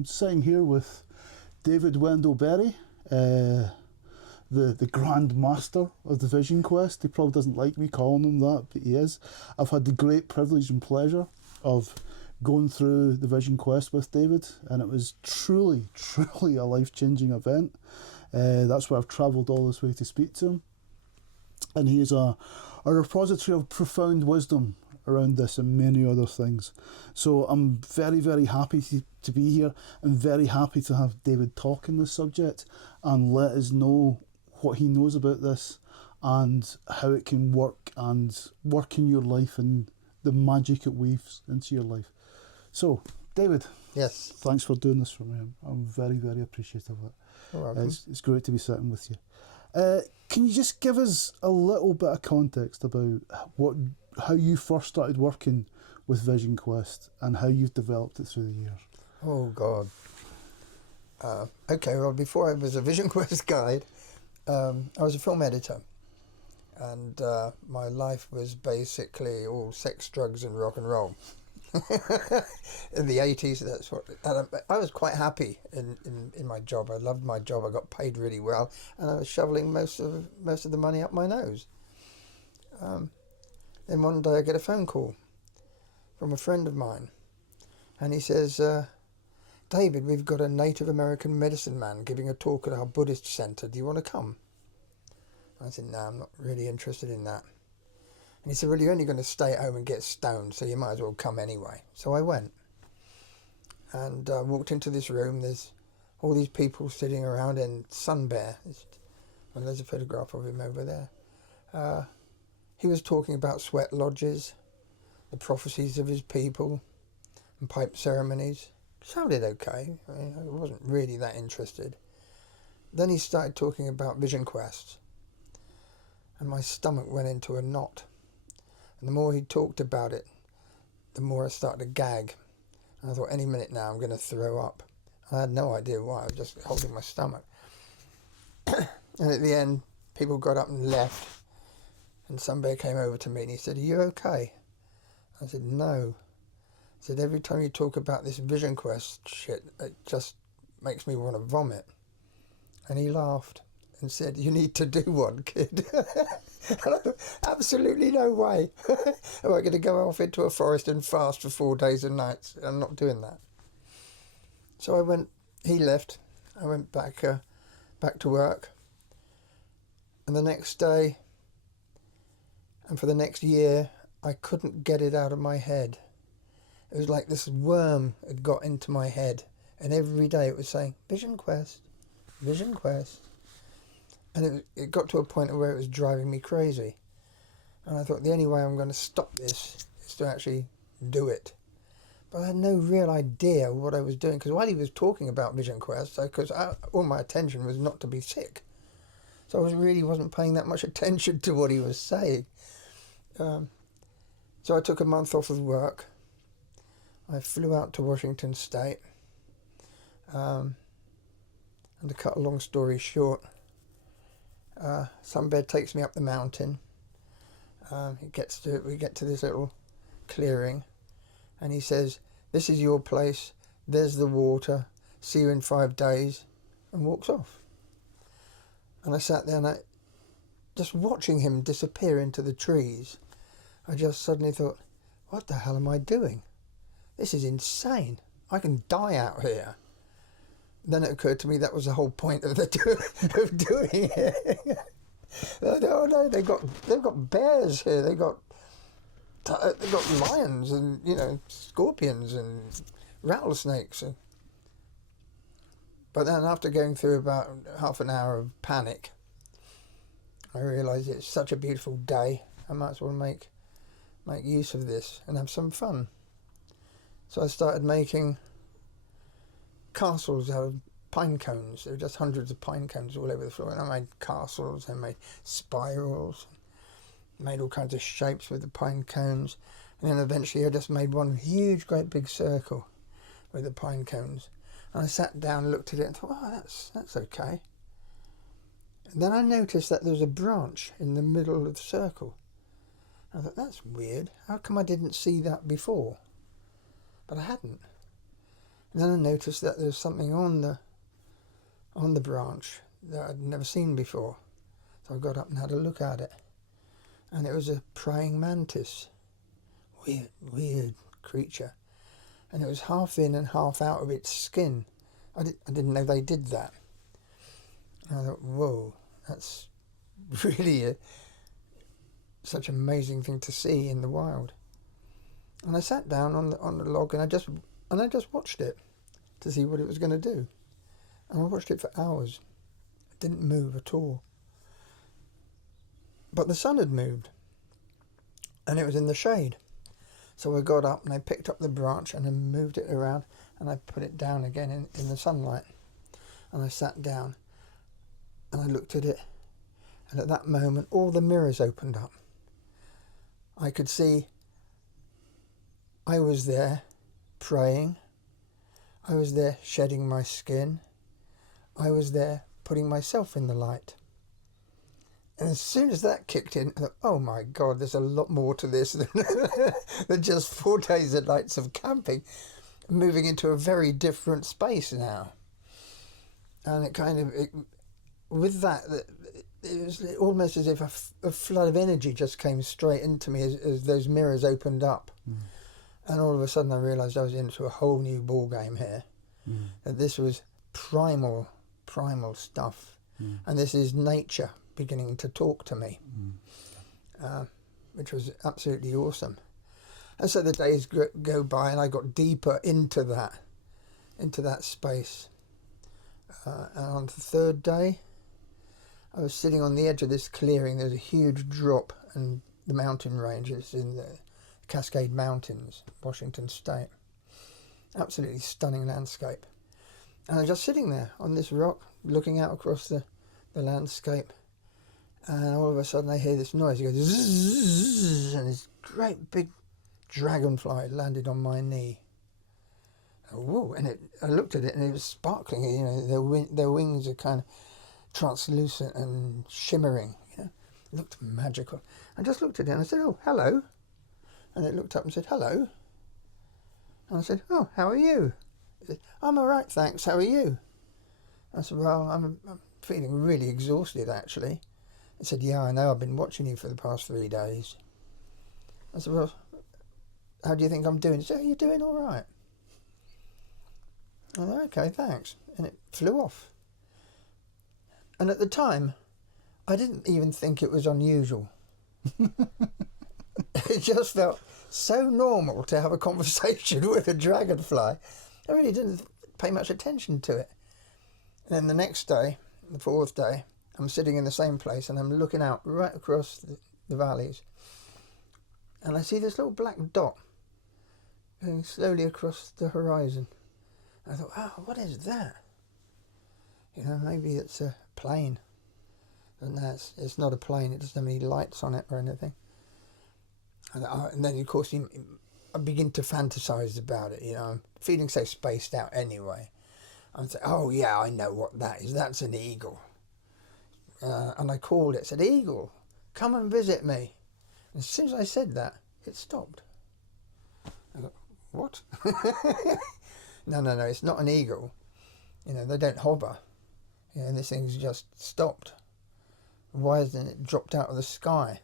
I'm sitting here with David Wendl Berry, the Grand Master of the Vision Quest. He probably doesn't like me calling him that, but he is. I've had the great privilege and pleasure of going through the Vision Quest with David, and it was truly a life-changing event. That's why I've travelled all this way to speak to him. And he is a repository of profound wisdom around this and many other things. So I'm very happy to be here, and very happy to have David talk on this subject and let us know what he knows about this and how it can work in your life and the magic it weaves into your life. So, David. Yes. Thanks for doing this for me. I'm very appreciative of it. You're welcome. It's great to be sitting with you. Can you just give us a little bit of context about how you first started working with Vision Quest and how you've developed it through the years? Oh, God. Okay, well, before I was a Vision Quest guide, I was a film editor. And my life was basically all sex, drugs and rock and roll. In the 80s, that's what. And I was quite happy in my job. I loved my job. I got paid really well, and I was shoveling most of the money up my nose. Then one day I get a phone call from a friend of mine, and he says, "David, we've got a Native American medicine man giving a talk at our Buddhist centre. Do you want to come?" I said, "No, I'm not really interested in that." And he said, "Well, you're only going to stay at home and get stoned, so you might as well come anyway." So I went. And I walked into this room. There's all these people sitting around in Sun Bear. And there's a photograph of him over there. He was talking about sweat lodges, the prophecies of his people, and pipe ceremonies. Sounded okay. I mean, I wasn't really that interested. Then he started talking about Vision Quests. And my stomach went into a knot. And the more he talked about it, the more I started to gag. And I thought, any minute now I'm going to throw up. I had no idea why, I was just holding my stomach. And at the end, people got up and left. And somebody came over to me and he said, "Are you okay?" I said, "No." He said, "Every time you talk about this Vision Quest shit, it just makes me want to vomit." And he laughed and said, "You need to do one, kid." And I thought, absolutely no way. Am I going to go off into a forest and fast for 4 days and nights? I'm not doing that. So I went, he left, I went back to work. And the next day, and for the next year, I couldn't get it out of my head. It was like this worm had got into my head. And every day it was saying, "Vision Quest, Vision Quest." And it got to a point where it was driving me crazy. And I thought the only way I'm going to stop this is to actually do it. But I had no real idea what I was doing. Because while he was talking about Vision Quest, all my attention was not to be sick. So I really wasn't paying that much attention to what he was saying. So I took a month off of work. I flew out to Washington State. And to cut a long story short, Sunbed takes me up the mountain. We get to this little clearing, and he says, "This is your place, there's the water, see you in 5 days," and walks off. And I sat there and just watching him disappear into the trees, I just suddenly thought, what the hell am I doing? This is insane. I can die out here. Then it occurred to me that was the whole point of doing it. Oh no, they've got bears here. They've got lions and scorpions and rattlesnakes. But then after going through about half an hour of panic, I realised it's such a beautiful day. I might as well make use of this and have some fun. So I started making castles out of pine cones. There were just hundreds of pine cones all over the floor, and I made castles, I made spirals, made all kinds of shapes with the pine cones, and then eventually I just made one huge great big circle with the pine cones. And I sat down, looked at it and thought, oh, that's okay. And then I noticed that there was a branch in the middle of the circle. I thought, that's weird. How come I didn't see that before? But I hadn't. And then I noticed that there was something on the branch that I'd never seen before. So I got up and had a look at it. And it was a praying mantis. Weird creature. And it was half in and half out of its skin. I didn't know they did that. And I thought, whoa, that's really such an amazing thing to see in the wild. And I sat down on the log and I just watched it to see what it was going to do. And I watched it for hours. It didn't move at all. But the sun had moved. And it was in the shade. So I got up and I picked up the branch and I moved it around and I put it down again in the sunlight. And I sat down and I looked at it. And at that moment, all the mirrors opened up. I could see I was there praying. I was there shedding my skin. I was there putting myself in the light. And as soon as that kicked in, I thought, oh my God, there's a lot more to this than just 4 days and nights of camping. I'm moving into a very different space now. And with that, it was almost as if a flood of energy just came straight into me as those mirrors opened up. Mm. And all of a sudden I realised I was into a whole new ball game here. Mm. That this was primal stuff. Mm. And this is nature beginning to talk to me, which was absolutely awesome. And so the days go by and I got deeper into that space. And on the 3rd day, I was sitting on the edge of this clearing. There's a huge drop and the mountain ranges in the Cascade Mountains, Washington State. Absolutely stunning landscape. And I was just sitting there on this rock, looking out across the landscape. And all of a sudden I hear this noise. It goes zzz, and this great big dragonfly landed on my knee. Whoa! And I looked at it and it was sparkling. You know, their wings are kind of translucent and shimmering. You know, it looked magical. I just looked at it and I said, "Oh, hello." And it looked up and said, "Hello." And I said, "Oh, how are you?" It said, "I'm all right, thanks. How are you?" I said, "Well, I'm feeling really exhausted, actually." It said, "Yeah, I know. I've been watching you for the past 3 days." I said, "Well, how do you think I'm doing?" It said, "Oh, you're doing all right." I said, "Okay, thanks." And it flew off. And at the time, I didn't even think it was unusual. It just felt so normal to have a conversation with a dragonfly. I really didn't pay much attention to it. And then the next day, the 4th day, I'm sitting in the same place and I'm looking out right across the valleys. And I see this little black dot going slowly across the horizon. I thought, oh, what is that? You know, maybe it's a plane. And it's not a plane, it doesn't have any lights on it or anything. And then, of course, I begin to fantasize about it. You know, I'm feeling so spaced out anyway. I'm saying, oh, yeah, I know what that is. That's an eagle. And I called it, said, "Eagle, come and visit me." And as soon as I said that, it stopped. I thought, what? No, it's not an eagle. You know, they don't hover. You know, this thing's just stopped. Why hasn't it dropped out of the sky?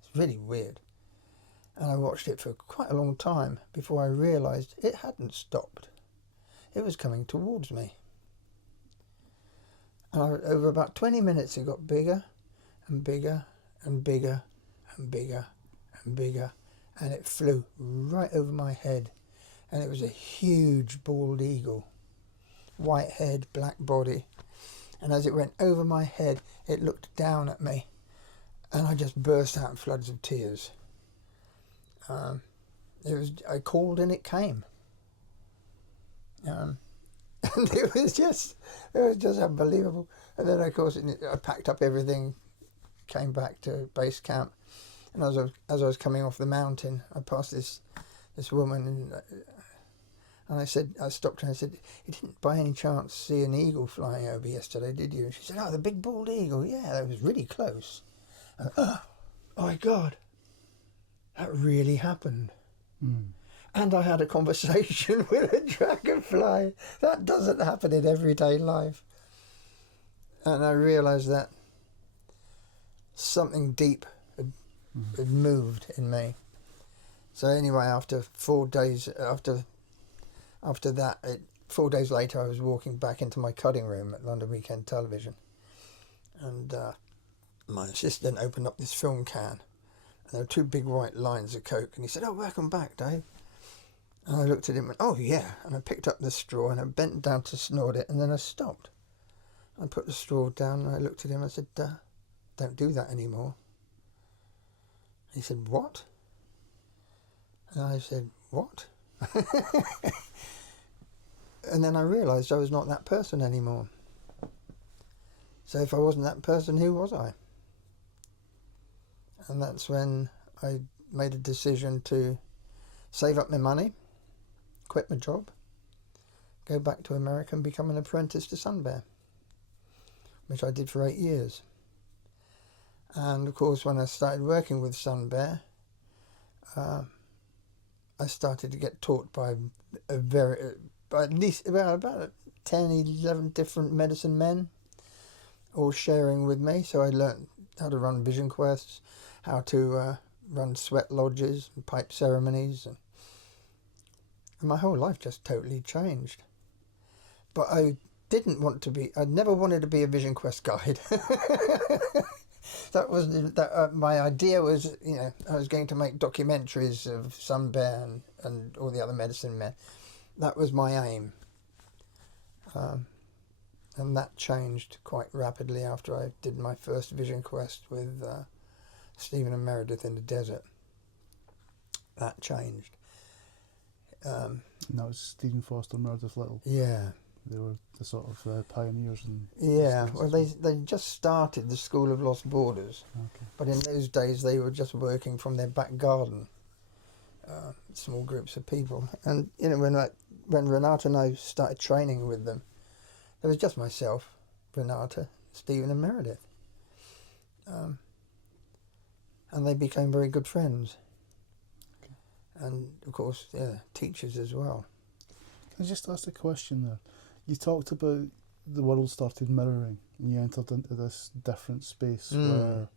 It's really weird. And I watched it for quite a long time before I realised it hadn't stopped. It was coming towards me. And over about 20 minutes it got bigger and bigger and bigger and bigger and bigger. And it flew right over my head. And it was a huge bald eagle. White head, black body. And as it went over my head, it looked down at me. And I just burst out in floods of tears. I called and it came. And it was just unbelievable. And then, of course, I packed up everything, came back to base camp. And as I was coming off the mountain, I passed this woman, and I stopped her and I said, "You didn't by any chance see an eagle flying over yesterday, did you?" And she said, "Oh, the big bald eagle. Yeah, that was really close." And, oh my God, that really happened. Mm. And I had a conversation with a dragonfly. That doesn't happen in everyday life. And I realised that something deep had moved in me. So anyway, after 4 days, after that, 4 days later, I was walking back into my cutting room at London Weekend Television. And my assistant opened up this film can. And there were 2 big white lines of Coke. And he said, "Oh, welcome back, Dave." And I looked at him and went, "Oh, yeah." And I picked up the straw and I bent down to snort it. And then I stopped. I put the straw down and I looked at him and I said, "Don't do that anymore." He said, "What?" And I said, "What?" And then I realised I was not that person anymore. So if I wasn't that person, who was I? And that's when I made a decision to save up my money, quit my job, go back to America and become an apprentice to Sun Bear, which I did for 8 years. And of course, when I started working with Sun Bear, I started to get taught by at least about 10, 11 different medicine men, all sharing with me. So I learned how to run vision quests, how to run sweat lodges and pipe ceremonies, and my whole life just totally changed. But I never wanted to be a vision quest guide. My idea was, I was going to make documentaries of Sun Bear and all the other medicine men. That was my aim. And that changed quite rapidly after I did my first vision quest with Stephen and Meredith in the desert. That changed. And that was Stephen Foster, Meredith Little. Yeah. They were the sort of pioneers. Well, they just started the School of Lost Borders. Okay. But in those days, they were just working from their back garden, small groups of people. And, when Renata and I started training with them, there was just myself, Renata, Stephen and Meredith. And they became very good friends. Okay. And, of course, teachers as well. Can I just ask a question there? You talked about the world started mirroring and you entered into this different space where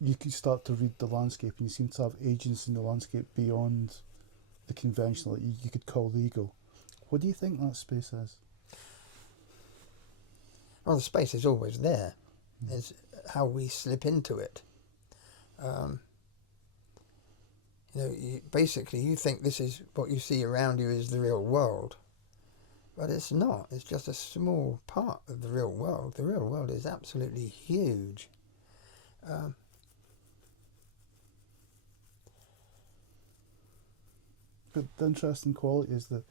you could start to read the landscape and you seem to have agency in the landscape beyond the conventional that you could call legal. What do you think that space is? Well, the space is always there. It's how we slip into it. Basically you think this is what you see around you is the real world. But it's not. It's just a small part of the real world. The real world is absolutely huge. But the interesting quality is that,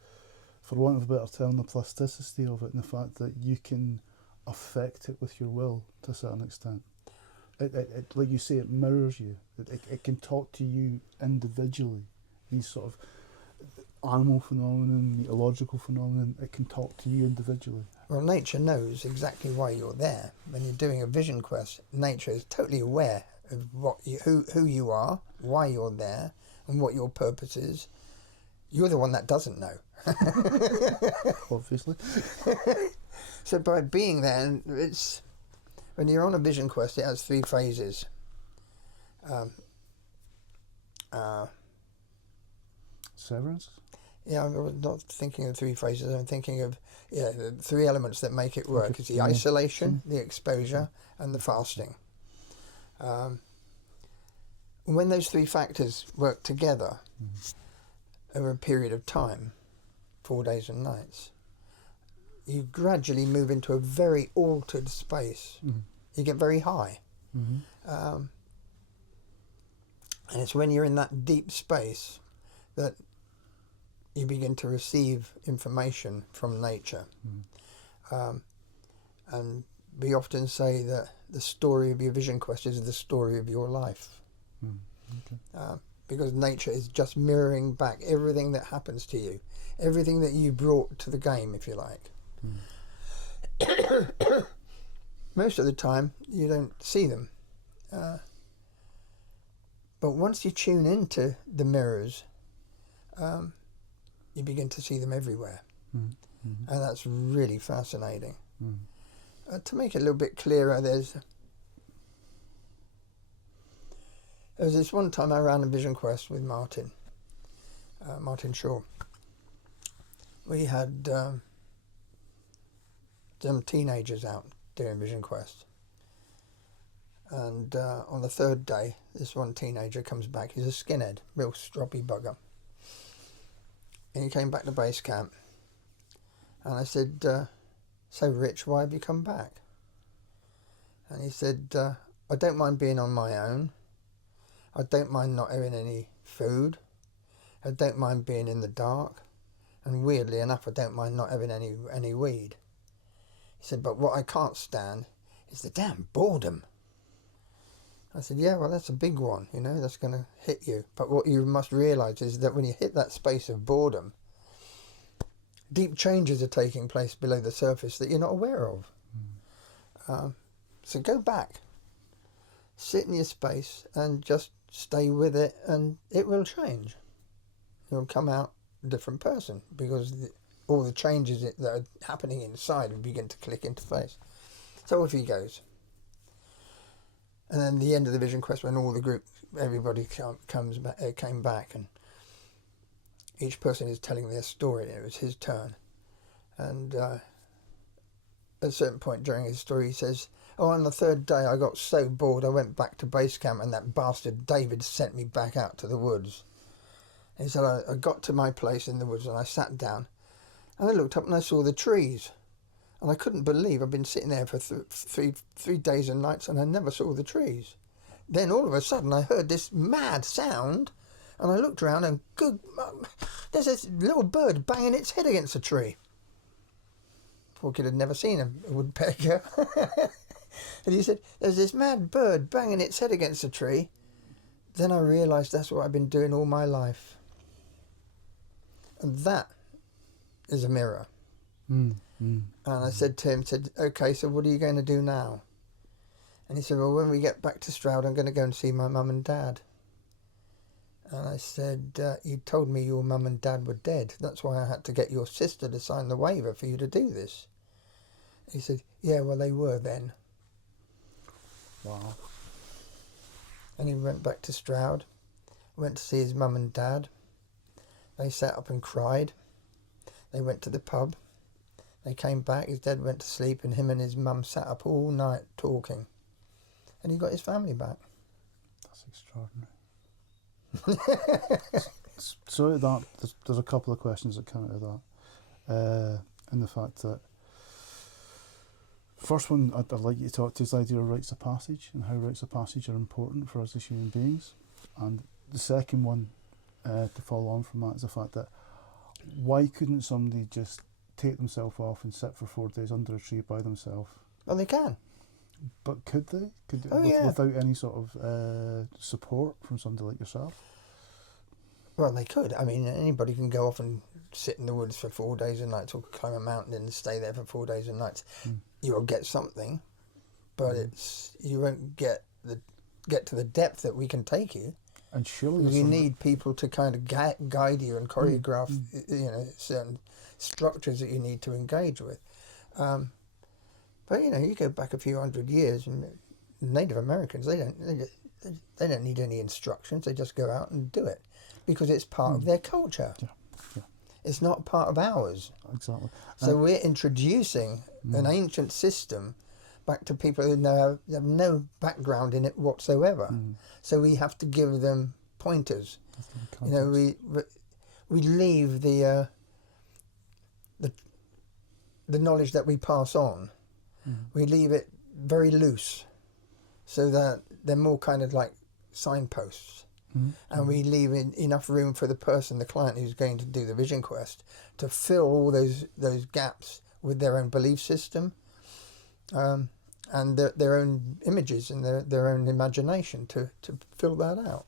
for want of a better term, the plasticity of it and the fact that you can affect it with your will to a certain extent. It like you say, it mirrors you. It can talk to you individually. These sort of animal phenomenon, meteorological phenomenon, it can talk to you individually. Well, nature knows exactly why you're there. When you're doing a vision quest, nature is totally aware of who you are, why you're there, and what your purpose is. You're the one that doesn't know. Obviously. So by being there, when you're on a vision quest, it has 3 phases. Severance? Yeah, I'm not thinking of 3 phases. I'm thinking of the 3 elements that make it work. It's the isolation, the exposure, and the fasting. When those 3 factors work together over a period of time, 4 days and nights, you gradually move into a very altered space. You get very high. And it's when you're in that deep space that you begin to receive information from nature. And we often say that the story of your vision quest is the story of your life. Because nature is just mirroring back everything that happens to you, everything that you brought to the game, if you like. Most of the time you don't see them, but once you tune into the mirrors, you begin to see them everywhere. Mm-hmm. And that's really fascinating. Mm. To make it a little bit clearer, there was this one time I ran a vision quest with Martin Shaw. We had some teenagers out doing vision quest. And on the third day, this one teenager comes back. He's a skinhead, real stroppy bugger. And he came back to base camp. And I said, so Rich, why have you come back? And he said, I don't mind being on my own. I don't mind not having any food. I don't mind being in the dark. And weirdly enough, I don't mind not having any weed. He said, but what I can't stand is the damn boredom. I said, yeah, well, that's a big one, you know, that's going to hit you. But what you must realise is that when you hit that space of boredom, deep changes are taking place below the surface that you're not aware of. So go back, sit in your space and just stay with it, and it will change. You'll come out a different person because all the changes that are happening inside will begin to click into place. So off he goes. And then the end of the vision quest, when all the group, everybody came back, and each person is telling their story. It was his turn. And at a certain point during his story, he says, oh, on the third day, I got so bored, I went back to base camp, and that bastard David sent me back out to the woods. And he said, I got to my place in the woods, and I sat down, and I looked up and I saw the trees. And I couldn't believe I'd been sitting there for three days and nights, and I never saw the trees. Then all of a sudden I heard this mad sound, and I looked around, and there's this little bird banging its head against a tree. Poor kid had never seen a woodpecker. And he said, there's this mad bird banging its head against a tree. Then I realised that's what I've been doing all my life. And that is a mirror. And I said to him, okay, so what are you going to do now? And he said, well, when we get back to Stroud, I'm going to go and see my mum and dad. And I said, you told me your mum and dad were dead. That's why I had to get your sister to sign the waiver for you to do this. He said, yeah, well, they were then. Wow. And he went back to Stroud, went to see his mum and dad. They sat up and cried. They went to the pub. They came back, his dad went to sleep, and him and his mum sat up all night talking. And he got his family back. That's extraordinary. So there's a couple of questions that come out of that. And the fact that, first one I'd like you to talk to is the idea of rites of passage and how rites of passage are important for us as human beings. And the second one, to follow on from that, is the fact that why couldn't somebody just take themselves off and sit for 4 days under a tree by themselves? Well, they can. But could they? Yeah. Without any sort of support from somebody like yourself? Well, they could. I mean, anybody can go off and sit in the woods for 4 days and nights, or climb a mountain and stay there for 4 days and nights. You'll get something, but you won't get to the depth that we can take you. And surely you need people to kind of guide you and choreograph, certain structures that you need to engage with. But you go back a few hundred years, and Native Americans, they don't need any instructions. They just go out and do it because it's part of their culture. Yeah. It's not part of ours. Exactly. So we're introducing an ancient system back to people who have no background in it whatsoever. So we have to give them pointers. We leave the knowledge that we pass on. We leave it very loose, so that they're more kind of like signposts. And we leave enough room for the client who's going to do the vision quest, to fill all those gaps with their own belief system, and their own images and their own imagination to fill that out.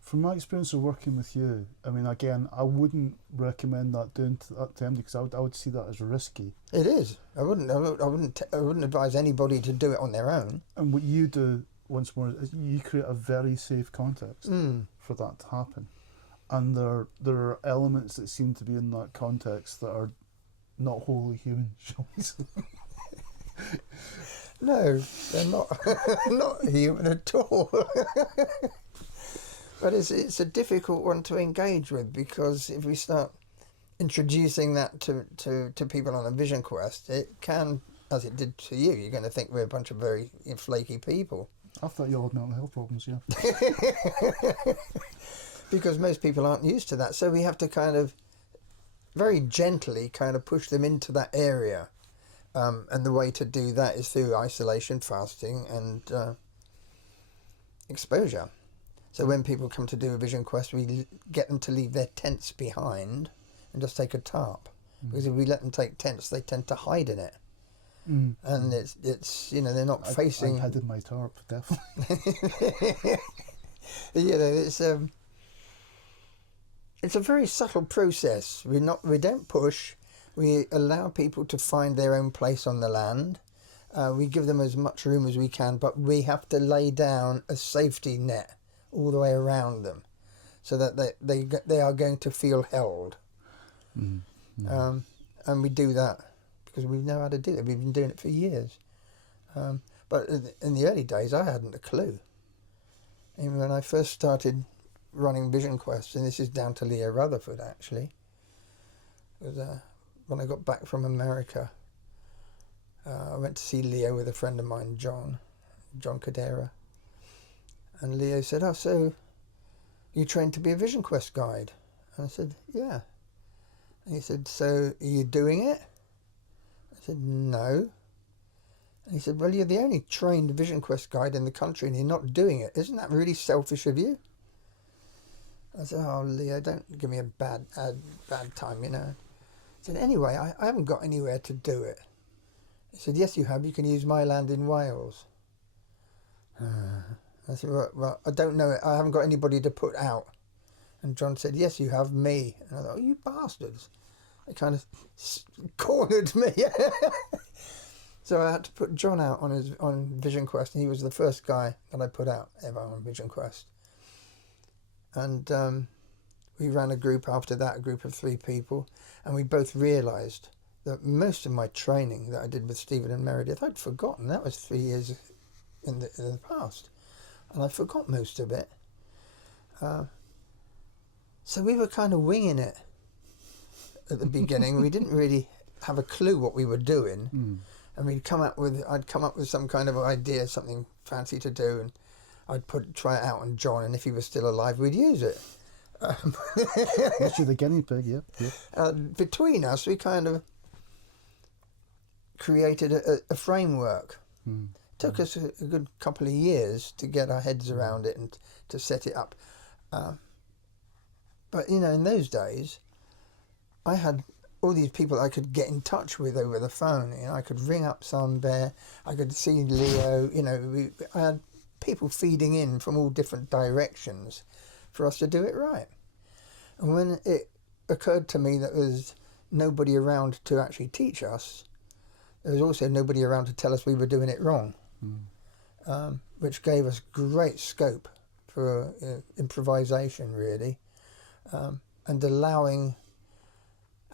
From my experience of working with you, I mean, again, I wouldn't recommend that doing that to anybody, because I would see that as risky. It is. I wouldn't advise anybody to do it on their own. And what you do, once more, is you create a very safe context for that to happen. and there are elements that seem to be in that context that are not wholly human, shall we say. No, they're not not human at all. But it's a difficult one to engage with, because if we start introducing that to people on a vision quest, it can, as it did to you, you're going to think we're a bunch of very flaky people. I thought you all had mental health problems, yeah. Because most people aren't used to that, so we have to kind of very gently kind of push them into that area. And the way to do that is through isolation, fasting, and exposure. So when people come to do a vision quest, we get them to leave their tents behind and just take a tarp. Because if we let them take tents, they tend to hide in it. And it's you know, they're not facing... I hid in my tarp, definitely. You know, it's a very subtle process. We don't push. We allow people to find their own place on the land. We give them as much room as we can, but we have to lay down a safety net all the way around them, so that they are going to feel held. And we do that because we know how to do it. We've been doing it for years. But in the early days, I hadn't a clue. And when I first started running vision quests, and this is down to Leo Rutherford actually, was when I got back from America, I went to see Leo with a friend of mine, John Cadera. And Leo said, "Oh, so you trained to be a vision quest guide?" And I said, "Yeah." And he said, "So are you doing it?" I said, "No." And he said, "Well, you're the only trained vision quest guide in the country and you're not doing it. Isn't that really selfish of you?" I said, "Oh, Leo, don't give me a bad time, you know." He said, "Anyway, I haven't got anywhere to do it." He said, "Yes, you have. You can use my land in Wales." I said, well, I don't know. I haven't got anybody to put out. And John said, "Yes, you have me." And I thought, "Oh, you bastards." They kind of cornered me. So I had to put John out on Vision Quest, and he was the first guy that I put out ever on Vision Quest. And we ran a group after that, a group of 3 people, and we both realised that most of my training that I did with Stephen and Meredith, I'd forgotten. That was 3 years in the past, and I forgot most of it. So we were kind of winging it at the beginning. We didn't really have a clue what we were doing, and I'd come up with some kind of idea, something fancy to do, and I'd try it out on John, and if he was still alive, we'd use it. That's you the guinea pig, yeah. Between us, we kind of created a framework. Took us a good couple of years to get our heads around it and to set it up. But, you know, in those days, I had all these people I could get in touch with over the phone. You know, I could ring up Sunbear, I could see Leo, you know, I had people feeding in from all different directions for us to do it right. And when it occurred to me that there was nobody around to actually teach us, there was also nobody around to tell us we were doing it wrong, which gave us great scope for improvisation, really, and allowing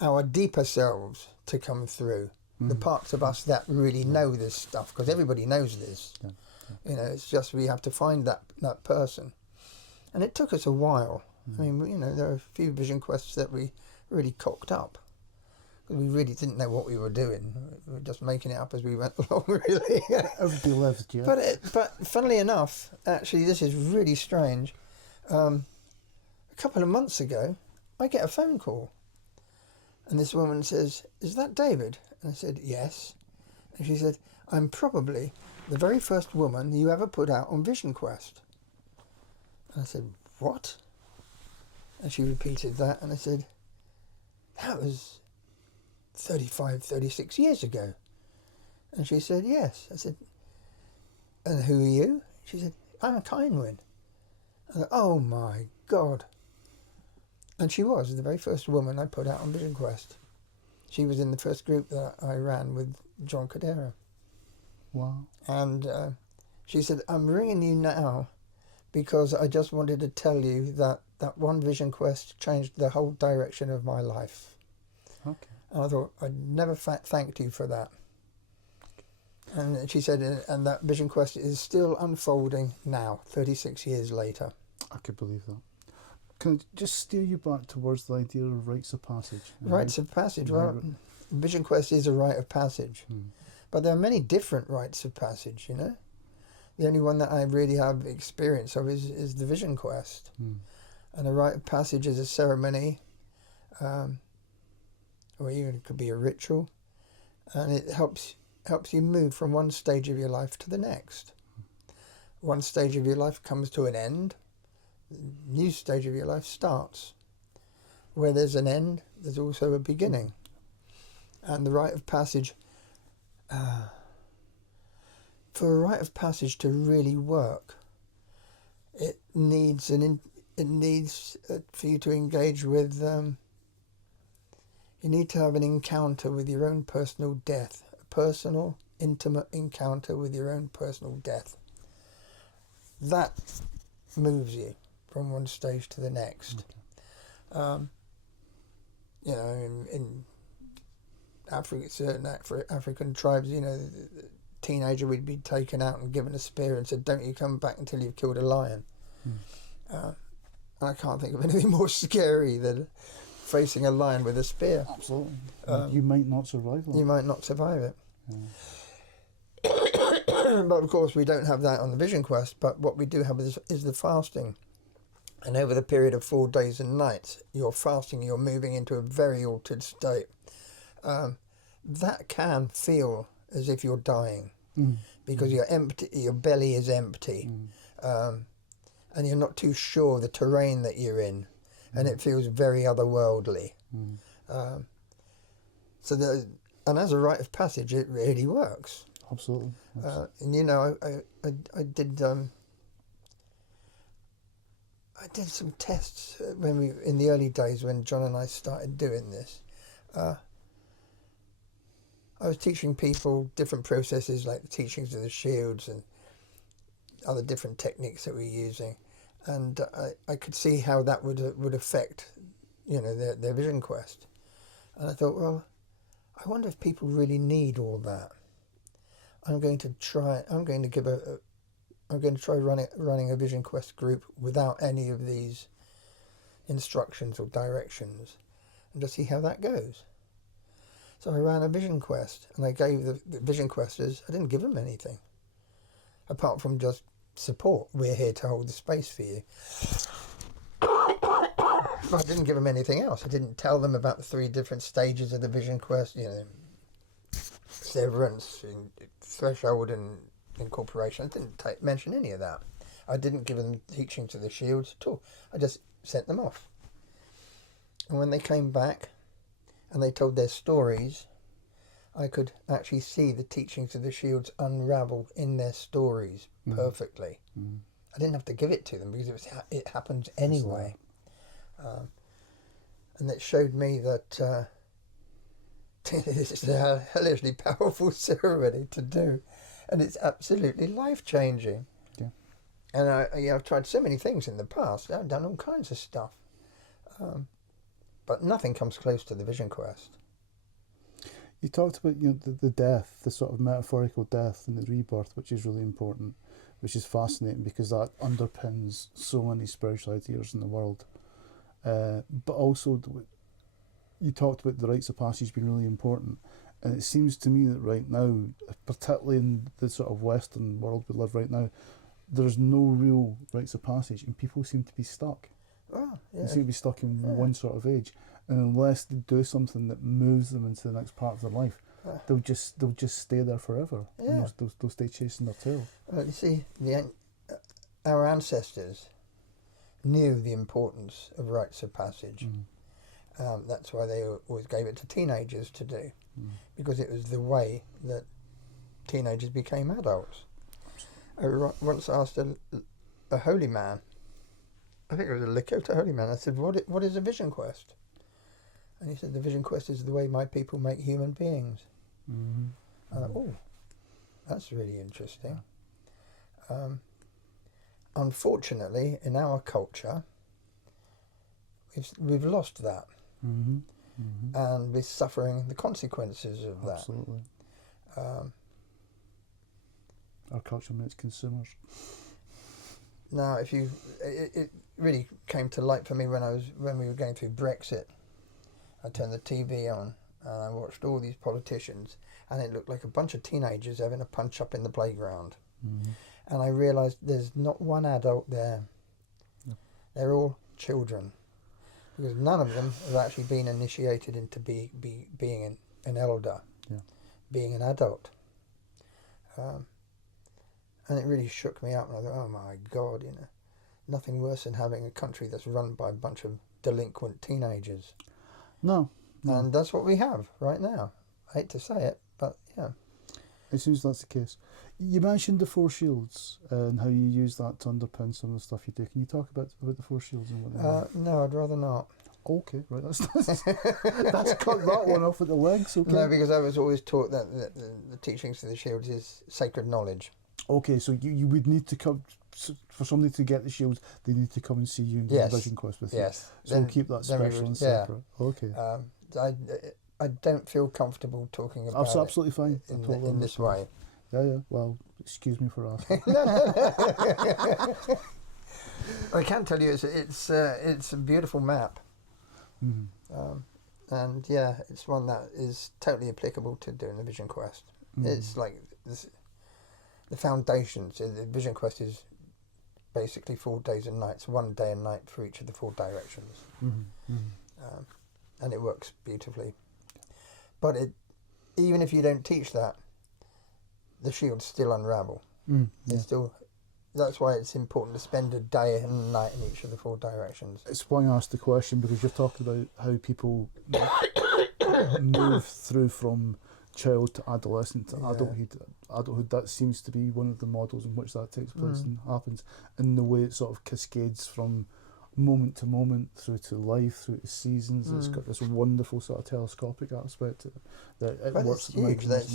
our deeper selves to come through, the parts of us that really know this stuff, because everybody knows this. You know, it's just we have to find that person. And it took us a while. I mean, you know, there are a few vision quests that we really cocked up. We really didn't know what we were doing. We were just making it up as we went along, really. Everybody lived, yeah. But funnily enough, actually, this is really strange. A couple of months ago, I get a phone call. And this woman says, "Is that David?" And I said, "Yes." And she said, "I'm probably the very first woman you ever put out on Vision Quest." And I said, "What?" And she repeated that, and I said, "That was 35, 36 years ago." And she said, "Yes." I said, "And who are you?" She said, "I'm a Kindwin." I said, "Oh my God." And she was the very first woman I put out on Vision Quest. She was in the first group that I ran with John Cadera. Wow. And she said, "I'm ringing you now because I just wanted to tell you that that one vision quest changed the whole direction of my life. Okay. And I thought I'd never thanked you for that. And she said, and that vision quest is still unfolding now, 36 years later. I could believe that. Can I just steer you back towards the idea of rites of passage? Rites of passage. Well, vision quest is a rite of passage. But there are many different rites of passage, you know. The only one that I really have experience of is the vision quest. And a rite of passage is a ceremony, or even it could be a ritual, and it helps you move from one stage of your life to the next. One stage of your life comes to an end, the new stage of your life starts. Where there's an end, there's also a beginning. And the rite of passage, for a rite of passage to really work, it needs for you to engage with. You need to have an encounter with your own personal death, a personal, intimate encounter with your own personal death. That moves you from one stage to the next. You know, in Africa, certain African tribes, you know, the teenager would be taken out and given a spear and said, "Don't you come back until you've killed a lion." I can't think of anything more scary than facing a lion with a spear. Absolutely. You might not survive that. You might not survive it. But of course we don't have that on the vision quest, but what we do have is the fasting. And over the period of 4 days and nights, you're fasting, you're moving into a very altered state. That can feel as if you're dying, because you're empty, your belly is empty, and you're not too sure the terrain that you're in, and it feels very otherworldly. And as a rite of passage, it really works. Absolutely. And you know, I did some tests in the early days when John and I started doing this. I was teaching people different processes like the teachings of the shields and other different techniques that we're using, and I could see how that would affect, you know, their vision quest. And I thought, well, I wonder if people really need all that. I'm going to try running a vision quest group without any of these instructions or directions, and to see how that goes. So I ran a vision quest, and I gave the vision questers, I didn't give them anything apart from just support. We're here to hold the space for you. But I didn't give them anything else. I didn't tell them about the 3 different stages of the vision quest, you know, severance, threshold, and incorporation. I didn't mention any of that. I didn't give them teachings of the shields at all. I just sent them off. And when they came back and they told their stories, I could actually see the teachings of the shields unravel in their stories perfectly. I didn't have to give it to them because it happened anyway. And it showed me that this is a hilariously powerful ceremony to do, and it's absolutely life-changing. Yeah. And I've tried so many things in the past. I've done all kinds of stuff, but nothing comes close to the vision quest. You talked about, you know, the death, the sort of metaphorical death and the rebirth, which is really important, which is fascinating because that underpins so many spiritual ideas in the world. But also, you talked about the rites of passage being really important, and it seems to me that right now, particularly in the sort of Western world we live right now, there's no real rites of passage, and people seem to be stuck. Oh, yeah. They seem to be stuck in one sort of age, and unless they do something that moves them into the next part of their life, they'll just stay there forever. Yeah. And they'll stay chasing their tail. Well, you see, our ancestors knew the importance of rites of passage. That's why they always gave it to teenagers to do, because it was the way that teenagers became adults. I once asked a holy man, I think it was a Lakota holy man, I said, what is a vision quest? And he said, the vision quest is the way my people make human beings. I thought, oh, that's really interesting. unfortunately, in our culture, we've lost that. Mm-hmm. Mm-hmm. And we're suffering the consequences of that. Absolutely. Our culture makes consumers. Now, it really came to light for me when we were going through Brexit. I turned the TV on and I watched all these politicians, and it looked like a bunch of teenagers having a punch up in the playground. Mm-hmm. And I realised there's not one adult there. No. They're all children, because none of them have actually been initiated into being an elder, being an adult. And it really shook me up, and I thought, oh my God, nothing worse than having a country that's run by a bunch of delinquent teenagers. No. And that's what we have right now. I hate to say it, but yeah. It seems that's the case. You mentioned the Four Shields and how you use that to underpin some of the stuff you do. Can you talk about the Four Shields and what they mean? No, I'd rather not. Okay, right. That's cut that one off at the legs. Okay. No, because I was always taught that the teachings of the Shields is sacred knowledge. Okay, so you would need to come, for somebody to get the Shields, they need to come and see you and do a vision quest with you. Yes. So we'll keep that special and separate. Okay. I don't feel comfortable talking about That's absolutely fine. in this way. Yeah. Well, excuse me for asking. I can tell you it's a beautiful map. Mm-hmm. And yeah, it's one that is totally applicable to doing the vision quest. Mm-hmm. It's like the foundations. The vision quest is basically 4 days and nights, 1 day and night for each of the 4 directions. Mm-hmm. Mm-hmm. And it works beautifully. But even if you don't teach that, the shields still unravel. It's still. That's why it's important to spend a day and a night in each of the 4 directions. It's why I asked the question, because you're talking about how people move through from child to adolescent to adulthood. That seems to be one of the models in which that takes place and happens, in the way it sort of cascades from moment to moment through to life, through to seasons. It's got this wonderful sort of telescopic aspect to it, that it but works. it's huge. There's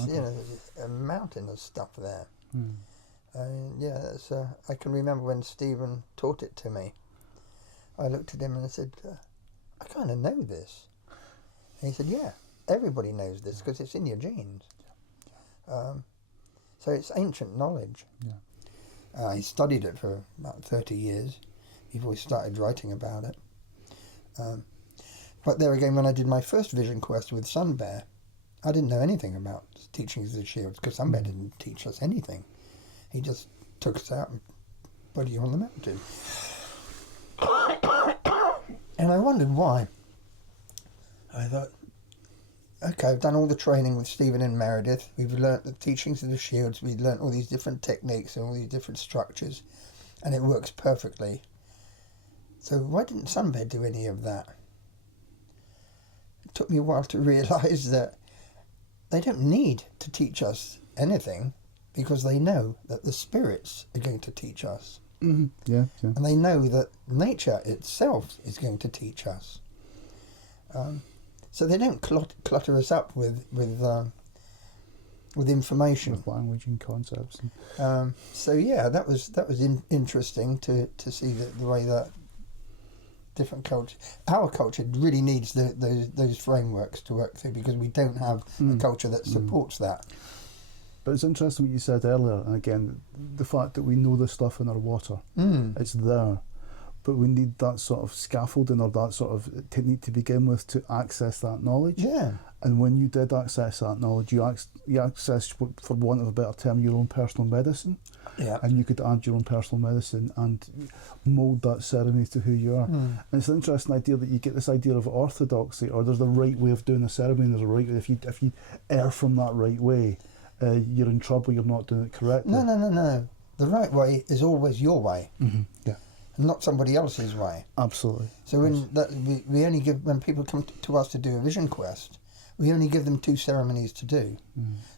a mountain of stuff there. I can remember when Stephen taught it to me. I looked at him and I said, I kind of know this. And he said, yeah, everybody knows this because it's in your genes. So it's ancient knowledge. He studied it for about 30 years before he started writing about it. But there again, when I did my first vision quest with Sunbear, I didn't know anything about teachings of the shields, because Sunbear didn't teach us anything. He just took us out and put you on the mountain. And I wondered why. I thought, okay, I've done all the training with Stephen and Meredith. We've learnt the teachings of the shields. We've learnt all these different techniques and all these different structures, and it works perfectly. So why didn't Sunbear do any of that? It took me a while to realise that they don't need to teach us anything, because they know that the spirits are going to teach us. Mm-hmm. Yeah. And they know that nature itself is going to teach us. So they don't clutter us up with information, with language and concepts. So yeah, that was interesting to see the way that different culture, our culture really needs those frameworks to work through, because we don't have a culture that supports that. But it's interesting what you said earlier, and again, the fact that we know this stuff in our water, it's there, but we need that sort of scaffolding or that sort of technique to begin with to access that knowledge. Yeah. And when you did access that knowledge, you accessed, for want of a better term, your own personal medicine. Yeah. And you could add your own personal medicine and mould that ceremony to who you are. And it's an interesting idea that you get this idea of orthodoxy, or there's the right way of doing a ceremony, there's a right way. If you err from that right way, you're in trouble, you're not doing it correctly. No. The right way is always your way. Mm-hmm. Yeah. And not somebody else's way. Absolutely. So we only give, when people come to us to do a vision quest, we only give them 2 ceremonies to do.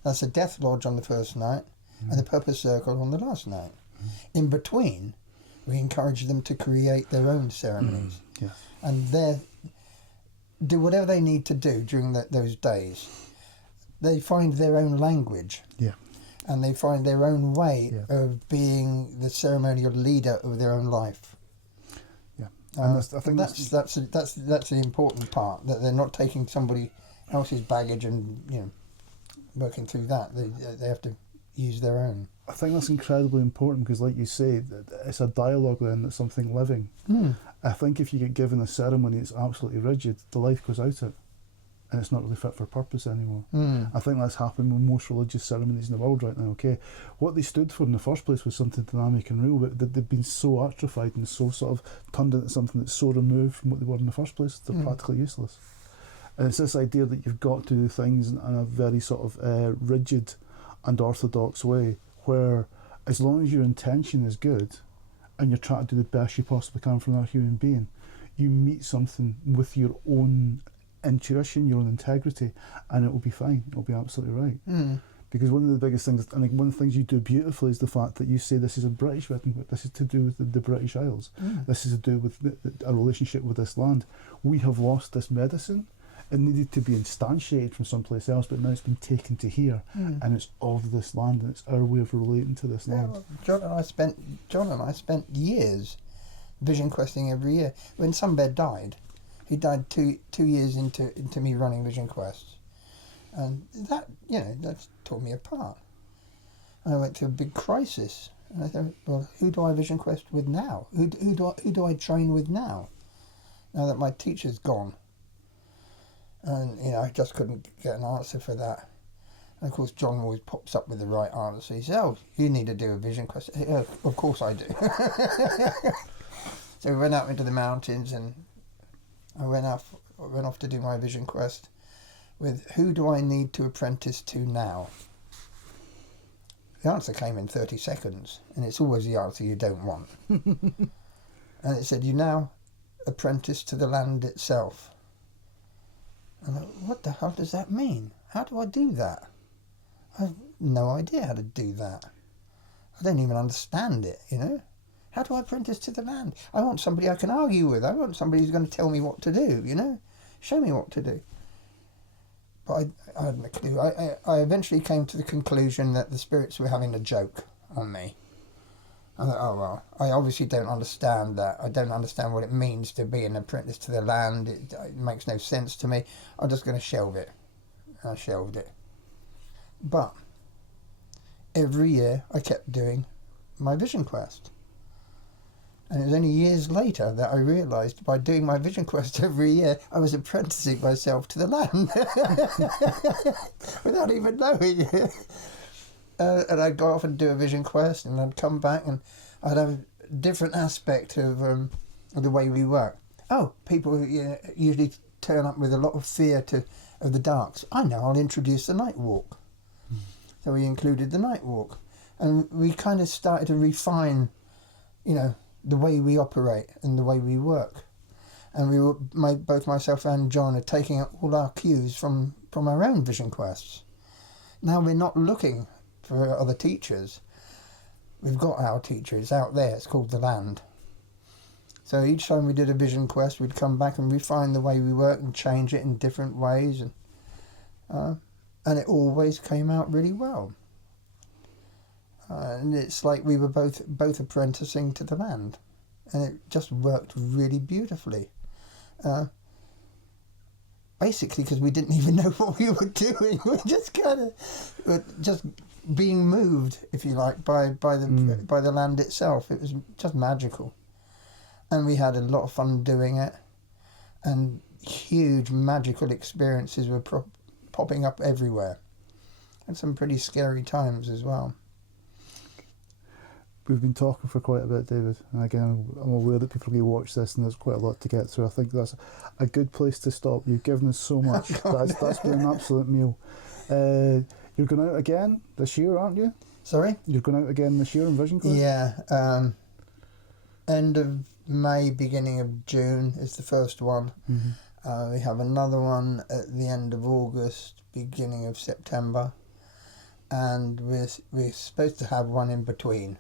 That's a death lodge on the first night and the purpose circle on the last night. In between, we encourage them to create their own ceremonies. And do whatever they need to do during those days. They find their own language. Yeah. and they find their own way Yeah. of being the ceremonial leader of their own life. Yeah, and I think that's the important part, that they're not taking somebody else's baggage and working through that. They have to use their own. I think that's incredibly important because, like you say, it's a dialogue then, it's something living. I think if you get given a ceremony that's absolutely rigid, the life goes out it, and it's not really fit for purpose anymore. I think that's happened with most religious ceremonies in the world right now. Okay, what they stood for in the first place was something dynamic and real, but they've been so atrophied and so sort of turned into something that's so removed from what they were in the first place, they're practically useless. And it's this idea that you've got to do things in a very sort of rigid and orthodox way, where as long as your intention is good and you're trying to do the best you possibly can for another human being, you meet something with your own intuition, your own integrity, and it will be fine. It'll be absolutely right. Because one of the biggest things, and one of the things you do beautifully, is the fact that you say this is a British wedding, but this is to do with the British Isles. This is to do with a relationship with this land. We have lost this medicine. It needed to be instantiated from someplace else, but now it's been taken to here, and it's of this land, and it's our way of relating to this land. Well, John and I spent years vision questing every year. When Sunbed died, he died two years into me running Vision Quests, and that tore me apart. And I went through a big crisis, and I thought, well, who do I Vision Quest with now? Who do I train with now? Now that my teacher's gone. And I just couldn't get an answer for that. And of course, John always pops up with the right answer. He says, "Oh, you need to do a vision quest." Of course I do. So we went out into the mountains, and I went off to do my vision quest with, who do I need to apprentice to now? The answer came in 30 seconds, and it's always the answer you don't want. And it said, "You now apprentice to the land itself." I thought, what the hell does that mean? How do I do that? I have no idea how to do that. I don't even understand it, How do I apprentice to the land? I want somebody I can argue with. I want somebody who's going to tell me what to do, Show me what to do. But I hadn't a clue. I eventually came to the conclusion that the spirits were having a joke on me. I thought, oh well, I obviously don't understand that. I don't understand what it means to be an apprentice to the land. It makes no sense to me. I'm just going to shelve it. I shelved it. But every year I kept doing my vision quest. And it was only years later that I realised, by doing my vision quest every year, I was apprenticing myself to the land without even knowing it. And I'd go off and do a vision quest, and I'd come back and I'd have a different aspect of the way we work. Oh, people usually turn up with a lot of fear of the darks. I know, I'll introduce the night walk. So we included the night walk. And we kind of started to refine, the way we operate and the way we work. And we were, both myself and John, are taking up all our cues from our own vision quests. Now we're not looking for other teachers. We've got our teacher. It's out there. It's called the land. So each time we did a vision quest, we'd come back and refine the way we work and change it in different ways, and it always came out really well. And it's like we were both apprenticing to the land, and it just worked really beautifully. Basically, because we didn't even know what we were doing. We just kind of just being moved, if you like, by the land itself. It was just magical, and we had a lot of fun doing it, and huge magical experiences were popping up everywhere, and some pretty scary times as well. We've been talking for quite a bit, David, and again, I'm aware that people will watch this and there's quite a lot to get through. I think that's a good place to stop. You've given us so much. That's been an absolute meal. You're going out again this year, aren't you? Sorry? You're going out again this year in Vision Quest? Yeah. End of May, beginning of June is the first one. We have another one at the end of August, beginning of September. And we're supposed to have one in between.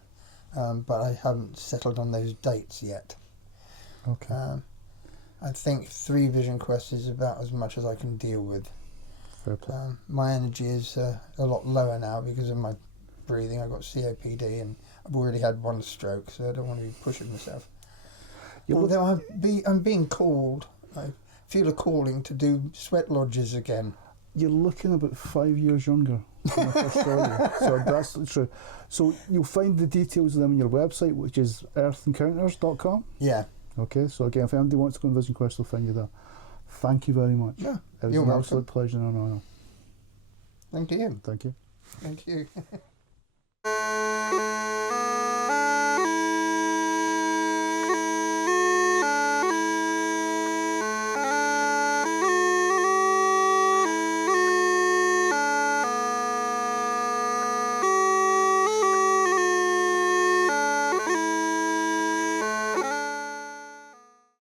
But I haven't settled on those dates yet. Okay. I think 3 vision quests is about as much as I can deal with. Fair play. My energy is a lot lower now because of my breathing. I've got COPD, and I've already had one stroke, so I don't want to be pushing myself. Although I'm being called, I feel a calling to do sweat lodges again. You're looking about 5 years younger than I first saw you. So that's true. So you'll find the details of them on your website, which is earthencounters.com. Yeah. Okay, so again, if anybody wants to go on Vision Quest, they'll find you there. Thank you very much. Yeah, it was you're an welcome. absolute pleasure and an honour. Thank you. Thank you. Thank you.